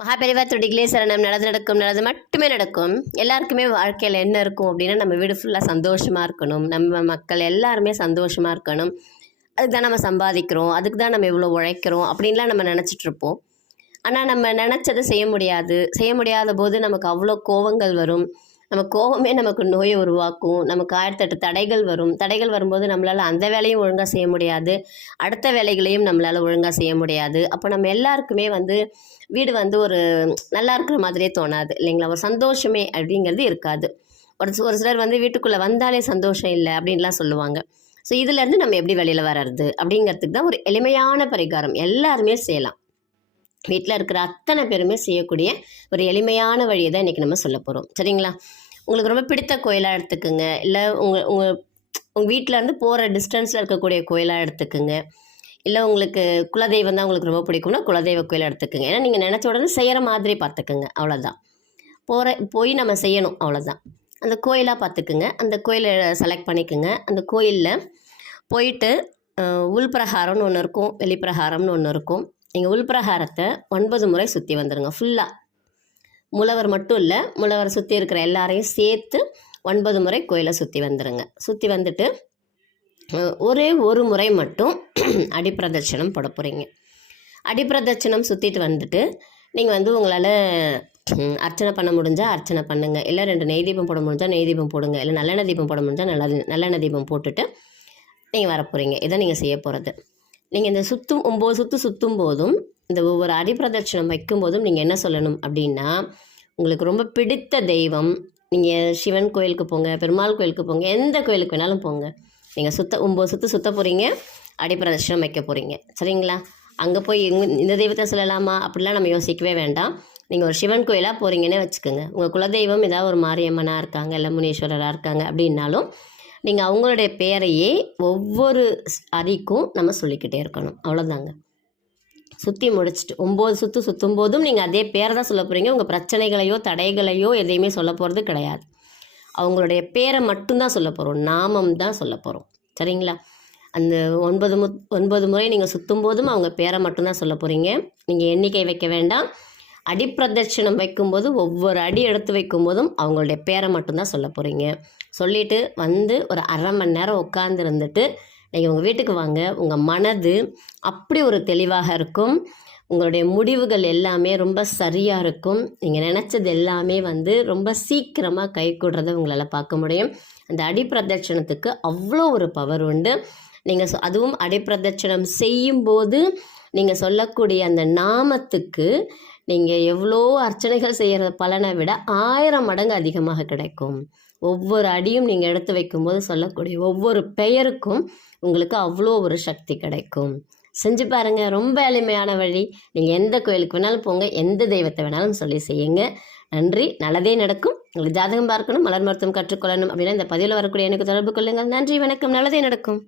மகாபெரிவா துடிகளே சரணம். நல்லது நடக்கும், நல்லது மட்டுமே நடக்கும். எல்லாருக்குமே வாழ்க்கையில் என்ன இருக்கும் அப்படின்னா, நம்ம வீடு ஃபுல்லாக சந்தோஷமாக இருக்கணும், நம்ம மக்கள் எல்லாருமே சந்தோஷமாக இருக்கணும், அதுக்கு தான் நம்ம சம்பாதிக்கிறோம், அதுக்கு தான் நம்ம இவ்வளோ உழைக்கிறோம் அப்படின்லாம் நம்ம நினச்சிட்ருப்போம். ஆனால் நம்ம நினச்சதை செய்ய முடியாது. செய்ய முடியாத போது நமக்கு அவ்வளோ கோவங்கள் வரும். நம்ம கோவமே நமக்கு நோயை உருவாக்கும். நமக்கு 1008 தடைகள் வரும். தடைகள் வரும்போது நம்மளால் அந்த வேலையும் ஒழுங்காக செய்ய முடியாது, அடுத்த வேலைகளையும் நம்மளால் ஒழுங்காக செய்ய முடியாது. அப்போ நம்ம எல்லாருக்குமே வீடு ஒரு நல்லா இருக்கிற மாதிரியே தோணாது இல்லைங்களா? ஒரு சந்தோஷமே அப்படிங்கிறது இருக்காது. ஒரு சிலர் வீட்டுக்குள்ளே வந்தாலே சந்தோஷம் இல்லை அப்படின்லாம் சொல்லுவாங்க. ஸோ இதுலேருந்து நம்ம எப்படி வெளியில் வர்றது அப்படிங்கிறதுக்கு தான் ஒரு எளிமையான பரிகாரம் எல்லாருமே செய்யலாம். வீட்டில் இருக்கிற அத்தனை பேருமே செய்யக்கூடிய ஒரு எளிமையான வழியை தான் இன்றைக்கி நம்ம சொல்ல போகிறோம். சரிங்களா? உங்களுக்கு ரொம்ப பிடித்த கோயிலாக எடுத்துக்குங்க, இல்லை உங்கள் வீட்டிலேருந்து போகிற டிஸ்டன்ஸில் இருக்கக்கூடிய கோயிலாக எடுத்துக்குங்க, இல்லை உங்களுக்கு குலதெய்வம் தான் உங்களுக்கு ரொம்ப பிடிக்கும்னா குலதெய்வ கோயிலாக எடுத்துக்குங்க. ஏன்னா நீங்கள் நினச்ச உடனே செய்கிற மாதிரி பார்த்துக்குங்க, அவ்வளோதான். போய் நம்ம செய்யணும், அவ்வளோதான். அந்த கோயிலாக பார்த்துக்குங்க, அந்த கோயிலை செலக்ட் பண்ணிக்கோங்க. அந்த கோயிலில் போயிட்டு உள்பிரகாரம்னு ஒன்று இருக்கும், வெளிப்பிரகாரம்னு ஒன்று இருக்கும். நீங்கள் உள்பிரகாரத்தை 9 முறை சுற்றி வந்துடுங்க ஃபுல்லாக. மூலவர் மட்டும் இல்லை, மூலவரை சுற்றி இருக்கிற எல்லாரையும் சேர்த்து 9 முறை கோயிலை சுற்றி வந்துடுங்க. சுற்றி வந்துட்டு ஒரே ஒரு முறை மட்டும் அடிப்பிரதட்சணம் போட போகிறீங்க. அடிப்பிரதட்சணம் சுற்றிட்டு வந்துட்டு நீங்கள் உங்களால் அர்ச்சனை பண்ண முடிஞ்சால் அர்ச்சனை பண்ணுங்கள், இல்லை 2 நெய் தீபம் போட முடிஞ்சால் நெய் தீபம் போடுங்க, இல்லை நல்லெண்ணெய் தீபம் போட முடிஞ்சால் நல்லெண்ணெய் தீபம் போட்டுட்டு நீங்கள் வர போகிறீங்க. இதை நீங்கள் செய்ய போகிறது. நீங்கள் இந்த 9 சுற்று சுற்றும் போதும், இந்த ஒவ்வொரு அடிப்பிரதட்சணம் வைக்கும்போதும் நீங்கள் என்ன சொல்லணும் அப்படின்னா, உங்களுக்கு ரொம்ப பிடித்த தெய்வம், நீங்கள் சிவன் கோயிலுக்கு போங்க, பெருமாள் கோயிலுக்கு போங்க, எந்த கோயிலுக்கு வேணாலும் போங்க, நீங்கள் 9 சுற்று சுற்ற போகிறீங்க, அடிப்பிரதட்சணம் வைக்க போகிறீங்க. சரிங்களா? அங்கே போய் இந்த தெய்வத்தை சொல்லலாமா அப்படிலாம் நம்ம யோசிக்கவே வேண்டாம். நீங்கள் ஒரு சிவன் கோயிலாக போகிறீங்கன்னே வச்சுக்கோங்க. உங்கள் குலதெய்வம் ஏதாவது ஒரு மாரியம்மனாக இருக்காங்க, இல்லை முனீஸ்வரராக இருக்காங்க அப்படின்னாலும் நீங்கள் அவங்களுடைய பேரையே ஒவ்வொரு அடிக்கும் நம்ம சொல்லிக்கிட்டே இருக்கணும், அவ்வளோதாங்க. சுற்றி முடிச்சுட்டு 9 சுற்று சுற்றும் போதும் நீங்கள் அதே பேரை தான் சொல்ல போகிறீங்க. உங்கள் பிரச்சனைகளையோ தடைகளையோ எதையுமே சொல்ல போகிறது கிடையாது. அவங்களுடைய பேரை மட்டும்தான் சொல்ல போகிறோம், நாமம் தான் சொல்ல போகிறோம். சரிங்களா? அந்த 9 முறை நீங்கள் சுற்றும் போதும் அவங்க பேரை மட்டும்தான் சொல்ல போகிறீங்க. நீங்கள் எண்ணிக்கை வைக்க வேண்டாம். அடிப்பிரதட்சணம் வைக்கும்போது ஒவ்வொரு அடி எடுத்து வைக்கும்போதும் அவங்களுடைய பேரை மட்டும்தான் சொல்ல போகிறீங்க. சொல்லிவிட்டு ஒரு அரை மணி நேரம் உட்காந்துருந்துட்டு நீங்கள் உங்கள் வீட்டுக்கு வாங்க. உங்கள் மனது அப்படி ஒரு தெளிவாக இருக்கும். உங்களுடைய முடிவுகள் எல்லாமே ரொம்ப சரியாக இருக்கும். நீங்கள் நினச்சது எல்லாமே ரொம்ப சீக்கிரமாக கை கூடுறதை உங்களால் பார்க்க முடியும். அந்த அடிப்பிரதட்சணத்துக்கு அவ்வளோ ஒரு பவர் உண்டு. நீங்கள் அதுவும் அடிப்பிரதட்சணம் செய்யும்போது நீங்கள் சொல்லக்கூடிய அந்த நாமத்துக்கு நீங்கள் எவ்வளோ அர்ச்சனைகள் செய்கிற பலனை விட 1000 மடங்கு அதிகமாக கிடைக்கும். ஒவ்வொரு அடியும் நீங்கள் எடுத்து வைக்கும்போது சொல்லக்கூடிய ஒவ்வொரு பெயருக்கும் உங்களுக்கு அவ்வளோ ஒரு சக்தி கிடைக்கும். செஞ்சு பாருங்கள், ரொம்ப எளிமையான வழி. நீங்கள் எந்த கோயிலுக்கு வேணாலும் போங்க, எந்த தெய்வத்தை வேணாலும் சொல்லி செய்யுங்க. நன்றி. நல்லதே நடக்கும். உங்களுக்கு ஜாதகம் பார்க்கணும், மலர் மருத்துவம் கற்றுக்கொள்ளணும் அப்படின்னா இந்த பதிவில் வரக்கூடிய எனக்கு தொடர்பு கொள்ளுங்கள். நன்றி, வணக்கம். நல்லதே நடக்கும்.